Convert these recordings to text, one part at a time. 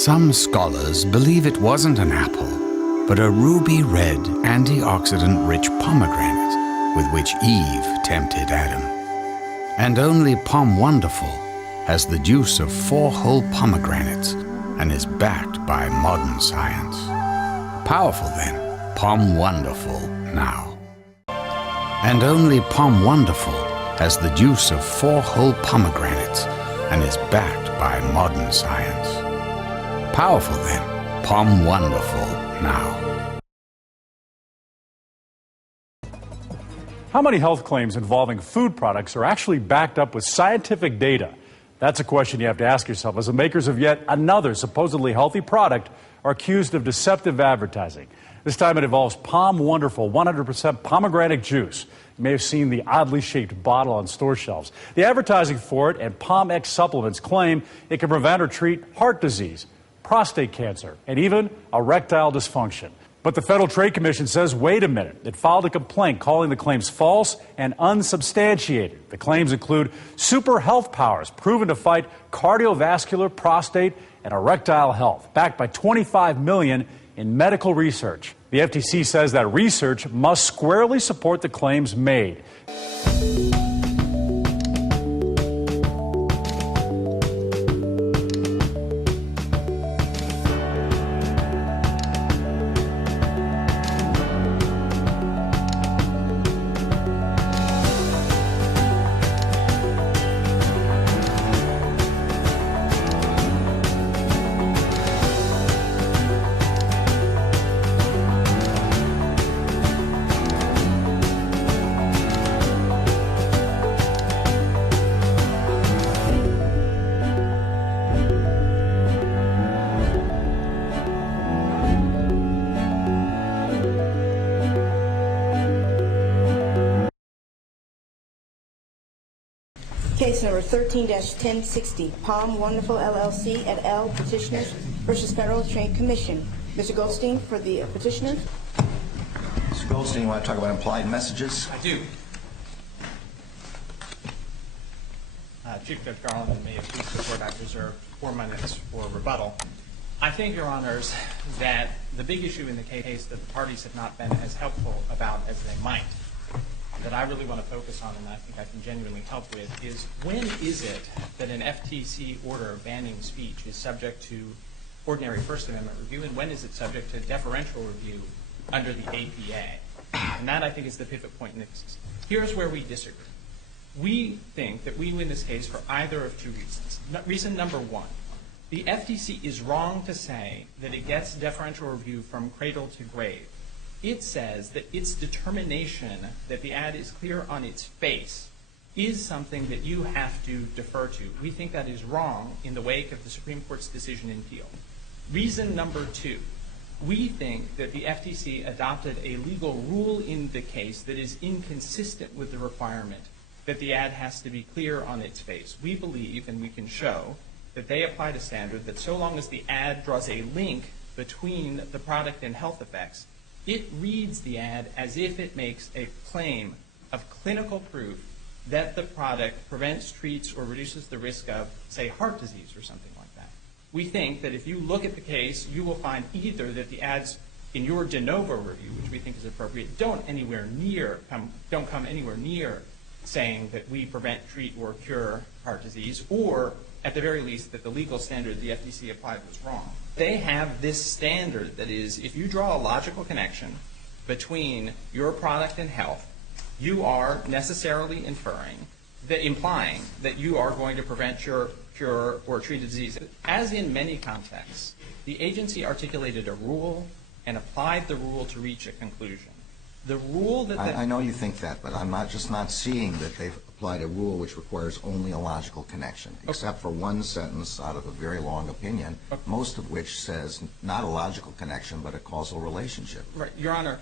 Some scholars believe it wasn't an apple, but a ruby-red, antioxidant-rich pomegranate with which Eve tempted Adam. And only POM Wonderful has the juice of 4 whole pomegranates and is backed by modern science. Powerful then, POM Wonderful now. And only POM Wonderful has the juice of 4 whole pomegranates and is backed by modern science. Powerful then, POM Wonderful now. How many health claims involving food products are actually backed up with scientific data? That's a question you have to ask yourself as the makers of yet another supposedly healthy product are accused of deceptive advertising. This time it involves POM Wonderful 100% pomegranate juice. You may have seen the oddly shaped bottle on store shelves. The advertising for it and POM X supplements claim it can prevent or treat heart disease, prostate cancer, and even erectile dysfunction. But the Federal Trade Commission says, wait a minute. It filed a complaint calling the claims false and unsubstantiated. The claims include super health powers proven to fight cardiovascular, prostate, and erectile health, backed by $25 million in medical research. The FTC says that research must squarely support the claims made. Case number 13-1060, POM Wonderful LLC et al. Petitioners versus Federal Trade Commission. Mr. Goldstein for the petitioners. Mr. Goldstein, you want to talk about implied messages? I do. Chief Judge Garland and me, if please support, I've reserved 4 minutes for rebuttal. I think, Your Honors, that the big issue in the case that the parties have not been as helpful about as they might, that I really want to focus on and I think I can genuinely help with, is when is it that an FTC order banning speech is subject to ordinary First Amendment review, and when is it subject to deferential review under the APA? And that, I think, is the pivot point in this. Here's where we disagree. We think that we win this case for either of 2 reasons. Reason number 1, the FTC is wrong to say that it gets deferential review from cradle to grave. It says that its determination that the ad is clear on its face is something that you have to defer to. We think that is wrong in the wake of the Supreme Court's decision in Peel. Reason number 2, we think that the FTC adopted a legal rule in the case that is inconsistent with the requirement that the ad has to be clear on its face. We believe, and we can show, that they applied a standard that so long as the ad draws a link between the product and health effects, it reads the ad as if it makes a claim of clinical proof that the product prevents, treats, or reduces the risk of, say, heart disease or something like that. We think that if you look at the case, you will find either that the ads in your de novo review, which we think is appropriate, don't come anywhere near saying that we prevent, treat, or cure heart disease, or at the very least that the legal standard the FTC applied was wrong. They have this standard that is, if you draw a logical connection between your product and health, you are necessarily implying that you are going to prevent, cure, or treat a disease. As in many contexts, the agency articulated a rule and applied the rule to reach a conclusion. The rule that I know you think that, but I'm not seeing that they've applied a rule which requires only a logical connection, except for one sentence out of a very long opinion, most of which says not a logical connection, but a causal relationship. Right. Your Honor,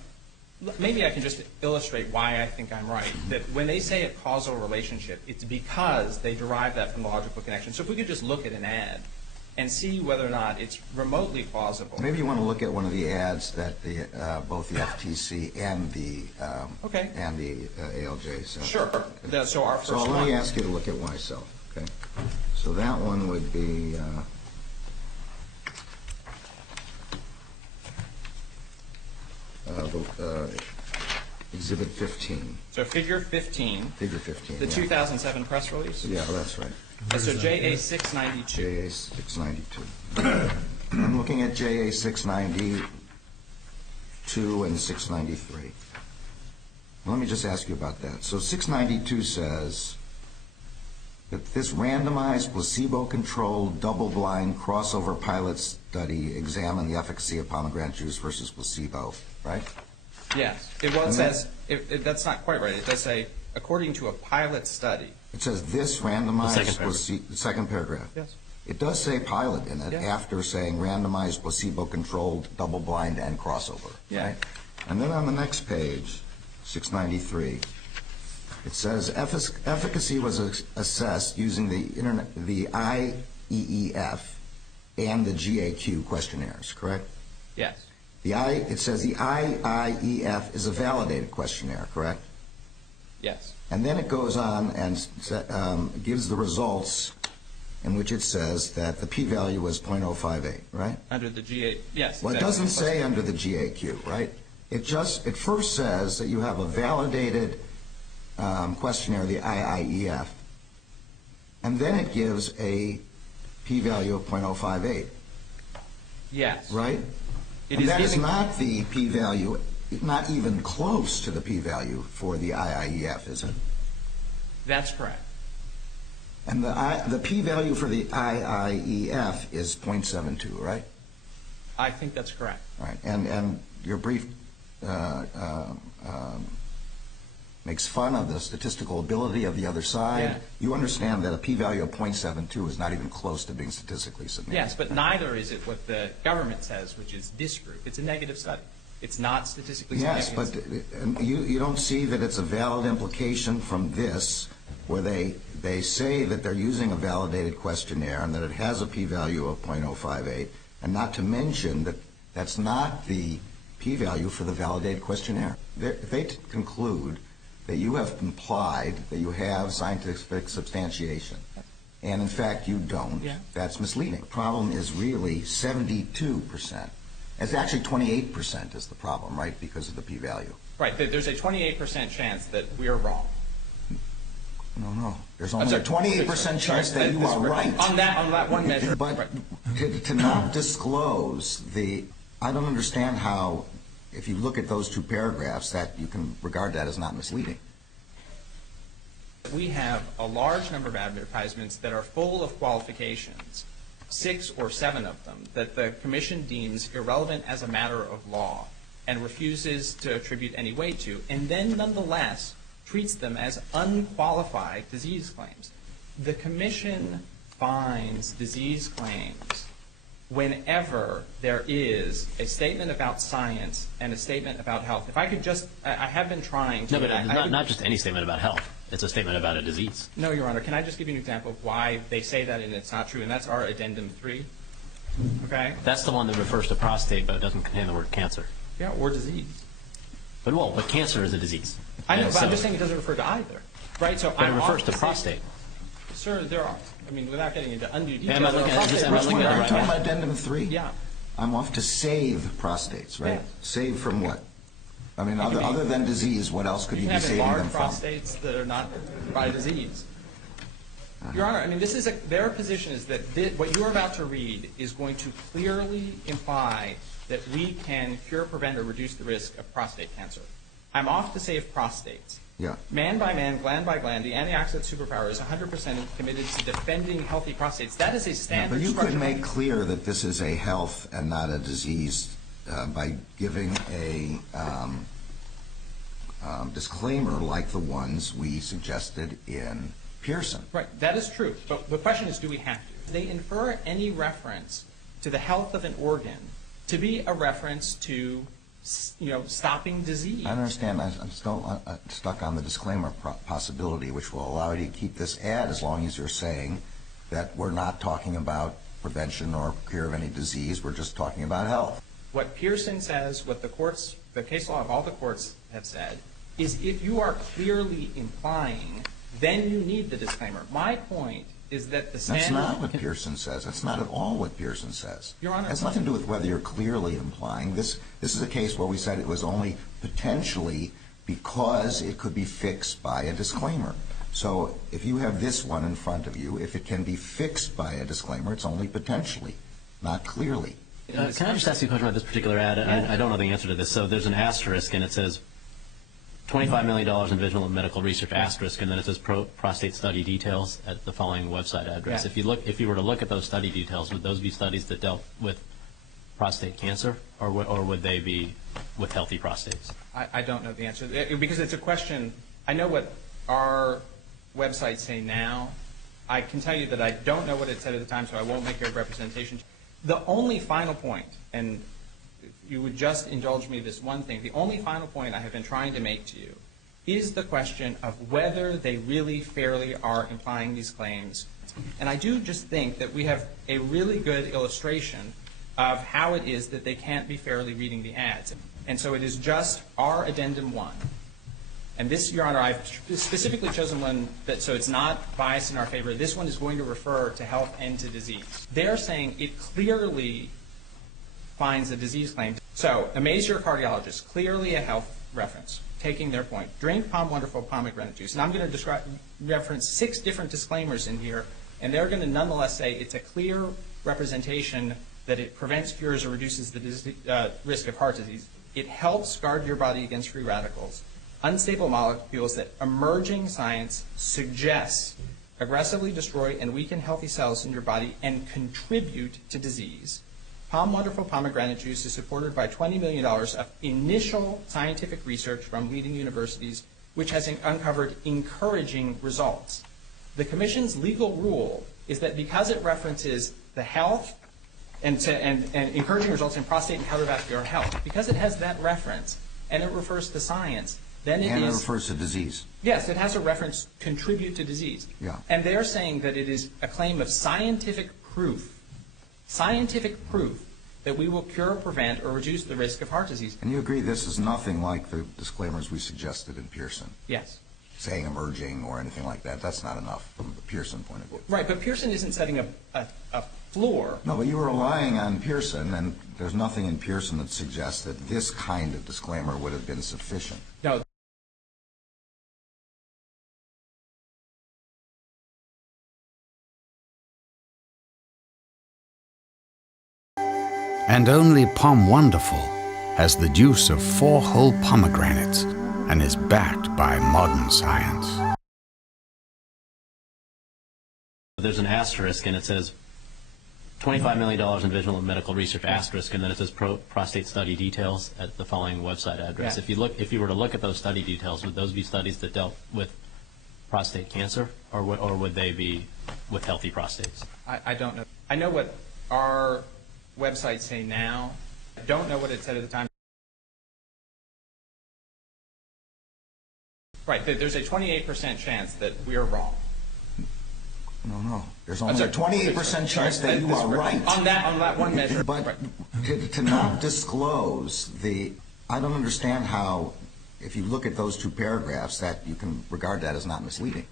maybe I can just illustrate why I think I'm right, that when they say a causal relationship, it's because they derive that from the logical connection. So if we could just look at an ad and see whether or not it's remotely plausible. Maybe you want to look at one of the ads that both the FTC and the ALJ sent. Sure. So our first one. Let me ask you to look at myself. Okay. So that one would be Exhibit 15. So figure 15. Figure 15. The 2007 press release? Yeah, that's right. So JA 692. JA 692. I'm looking at JA 692 and 693. Let me just ask you about that. So 692 says that this randomized, placebo-controlled, double-blind, crossover pilot study examined the efficacy of pomegranate juice versus placebo, right? Yes. It says, that's not quite right. It does say, according to a pilot study. It says this randomized, the second paragraph. Yes. It does say pilot in it, yes, after saying randomized, placebo-controlled, double-blind, and crossover, yeah, right? And then on the next page, 693, it says efficacy was assessed using the IEEF and the GAQ questionnaires, correct? Yes. It says the IIEF is a validated questionnaire, correct? Yes. And then it goes on and gives the results in which it says that the p-value was 0.058, right? Under the GA, yes. Well, it doesn't say under the GAQ, right? It first says that you have a validated questionnaire, the IIEF, and then it gives a p-value of 0.058. Yes. Right? That is not the p-value, not even close to the p-value for the IIEF, is it? That's correct. And the p-value for the IIEF is 0.72, right? I think that's correct. Right. And your brief makes fun of the statistical ability of the other side. Yeah. You understand that a p-value of 0.72 is not even close to being statistically significant. Yes, but neither is it what the government says, which is this group. It's a negative study. It's not statistically significant. Yes, but you don't see that it's a valid implication from this, where they say that they're using a validated questionnaire and that it has a p-value of 0.058, and not to mention that that's not the p-value for the validated questionnaire. If they conclude that you have implied that you have scientific substantiation, and in fact you don't, that's misleading. The problem is really 72%. It's actually 28% is the problem, right, because of the p-value. Right. There's a 28% chance that we're wrong. No. There's only a 28% chance that you are right. On that one measure. But right. to not disclose I don't understand how, if you look at those two paragraphs, that you can regard that as not misleading. We have a large number of advertisements that are full of qualifications, 6 or 7 of them, that the Commission deems irrelevant as a matter of law and refuses to attribute any weight to, and then nonetheless treats them as unqualified disease claims. The Commission finds disease claims whenever there is a statement about science and a statement about health. If I could just, I have been trying to... No, but not just any statement about health. It's a statement about a disease. No, Your Honor. Can I just give you an example of why they say that and it's not true? And that's our addendum 3. Okay? That's the one that refers to prostate, but it doesn't contain the word cancer. Yeah, or disease. But cancer is a disease. I know, but I'm just saying it doesn't refer to either. Right? So but it refers to prostate. Sir, there are. I mean, without getting into undue details. Am I looking at it Are you talking right about addendum 3? Yeah. I'm off to save prostates, right? Yeah. Save from what? I mean, other than disease, what else could you be saving them from? large prostates that are not by disease. Your Honor, I mean, this is their position is that what you're about to read is going to clearly imply that we can cure, prevent, or reduce the risk of prostate cancer. I'm off to save prostates. Yeah. Man by man, gland by gland, the antioxidant superpower is 100% committed to defending healthy prostates. That is a standard But you structure. could make clear that this is a health and not a disease by giving a disclaimer like the ones we suggested in Pearson. Right, that is true. But the question is, do we have to? They infer any reference to the health of an organ to be a reference to, stopping disease. I understand. I'm still stuck on the disclaimer possibility, which will allow you to keep this ad as long as you're saying that we're not talking about prevention or cure of any disease. We're just talking about health. What Pearson says, what the case law of all the courts have said, is if you are clearly implying, then you need the disclaimer. My point is that the standard... That's not what Pearson says. That's not at all what Pearson says. Your Honor... It has nothing to do with whether you're clearly implying. This is a case where we said it was only potentially because it could be fixed by a disclaimer. So if you have this one in front of you, if it can be fixed by a disclaimer, it's only potentially, not clearly. Can I just ask you a question about this particular ad? Yeah. I don't know the answer to this. So there's an asterisk, and it says $25 million in visual and medical research asterisk, and then it says prostate study details at the following website address. Yeah. If you were to look at those study details, would those be studies that dealt with prostate cancer, or would they be with healthy prostates? I don't know the answer, because it's a question. I know what our websites say now. I can tell you that I don't know what it said at the time, so I won't make a representation. The only final point, and if you would just indulge me this one thing, the only final point I have been trying to make to you is the question of whether they really fairly are implying these claims. And I do just think that we have a really good illustration of how it is that they can't be fairly reading the ads. And so it is just our addendum 1. And this, Your Honor, I've specifically chosen one that, so it's not biased in our favor. This one is going to refer to health and to disease. They're saying it clearly finds a disease claim. So, amaze your cardiologist, clearly a health reference, taking their point. Drink POM Wonderful pomegranate juice. And I'm going to reference 6 different disclaimers in here, and they're going to nonetheless say it's a clear representation that it prevents, cures, or reduces the risk of heart disease. It helps guard your body against free radicals. Unstable molecules that emerging science suggests aggressively destroy and weaken healthy cells in your body and contribute to disease. POM Wonderful pomegranate juice is supported by $20 million of initial scientific research from leading universities, which has uncovered encouraging results. The Commission's legal rule is that because it references the health and encouraging results in prostate and cardiovascular health, because it has that reference and it refers to science, then it refers to disease. Yes, it has a reference, contribute to disease. Yeah. And they're saying that it is a claim of scientific proof that we will cure, prevent, or reduce the risk of heart disease. And you agree this is nothing like the disclaimers we suggested in Pearson? Yes. Saying emerging or anything like that. That's not enough from the Pearson point of view. Right, but Pearson isn't setting a floor. No, but you were relying on Pearson, and there's nothing in Pearson that suggests that this kind of disclaimer would have been sufficient. No. And only POM Wonderful has the juice of 4 whole pomegranates and is backed by modern science. There's an asterisk, and it says $25 million in visual and medical research asterisk, and then it says prostate study details at the following website address. Yeah. If you were to look at those study details, would those be studies that dealt with prostate cancer, or would they be with healthy prostates? I don't know. I know what our websites say now. I don't know what it said at the time. Right, there's a 28% chance that we are wrong. No. There's only a 28% chance that you are right. On that one measure. But right. to not disclose I don't understand how, if you look at those 2 paragraphs, that you can regard that as not misleading.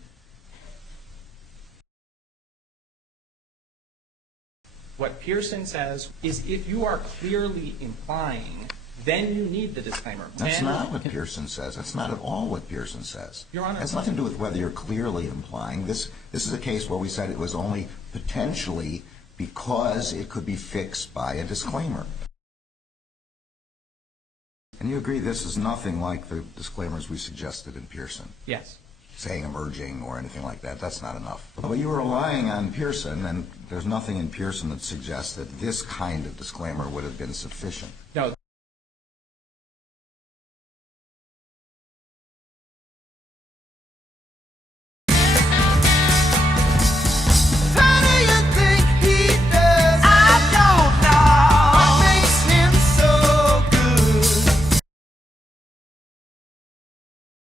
What Pearson says is if you are clearly implying, then you need the disclaimer. That's not what Pearson says. That's not at all what Pearson says. Your Honor. It has nothing to do with whether you're clearly implying. This is a case where we said it was only potentially because it could be fixed by a disclaimer. And you agree this is nothing like the disclaimers we suggested in Pearson? Yes. Saying emerging or anything like that. That's not enough. But you were relying on Pearson, and there's nothing in Pearson that suggests that this kind of disclaimer would have been sufficient. No.